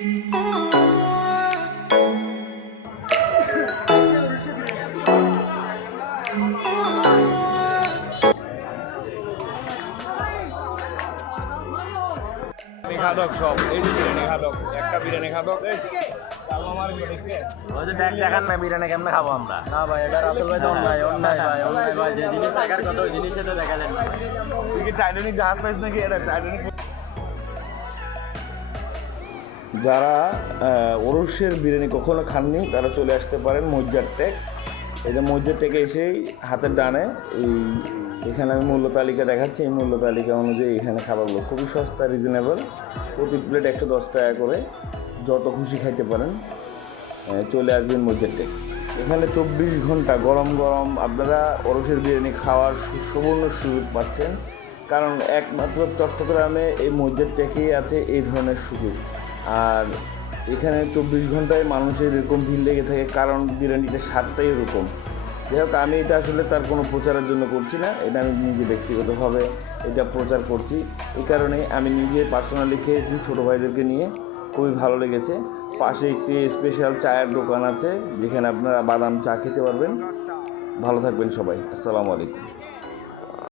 খাদক সব এই যে বিরিয়ানি খাদক একটা বিরিয়ানি খাদক দেখান না বিরিয়ানি কেমনে খাবো আমরা না ভাই এটা রাসেল ভাই তো অন্যায় অন্যায় ভাই অন্যায় ভাই যে জিনিস দেখার কথা ওই জিনিসটা তো দেখালেন না তুই কি টাইটানিক জাহাজ পাইস নাকি এটা টাইটানিক। যারা ওরসের বিরিয়ানি কখনো খাননি তারা চলে আসতে পারেন মজ্জার টেক। এই যে মজ্জার টেকে এসেই হাতের ডানে এখানে আমি মূল্য তালিকা দেখাচ্ছি। এই মূল্য তালিকা অনুযায়ী এখানে খাবারগুলো খুবই সস্তা, রিজনেবল। প্রতি প্লেট 110 টাকা করে, যত খুশি খাইতে পারেন। চলে আসবেন মজ্জার টেক। এখানে 24 ঘন্টা গরম গরম আপনারা ওরসের বিরিয়ানি খাওয়ার সুবর্ণ সুযোগ পাচ্ছেন, কারণ একমাত্র চট্টগ্রামে এই মজ্জার টেকেই আছে এই ধরনের সুযোগ। আর এখানে 24 ঘন্টায় মানুষের এরকম ভিড় লেগে থাকে, কারণ বিরিয়ানিটা স্বাদটাই এরকম। যাই হোক, আমি এটা আসলে তার কোনো প্রচারের জন্য করছি না, এটা আমি নিজে ব্যক্তিগতভাবে এটা প্রচার করছি। এই কারণে আমি নিজে পার্সোনালি খেয়েছি ছোটো ভাইদেরকে নিয়ে, খুবই ভালো লেগেছে। পাশে একটি স্পেশাল চায়ের দোকান আছে যেখানে আপনারা বাদাম চা খেতে পারবেন। ভালো থাকবেন সবাই, আসসালামু আলাইকুম।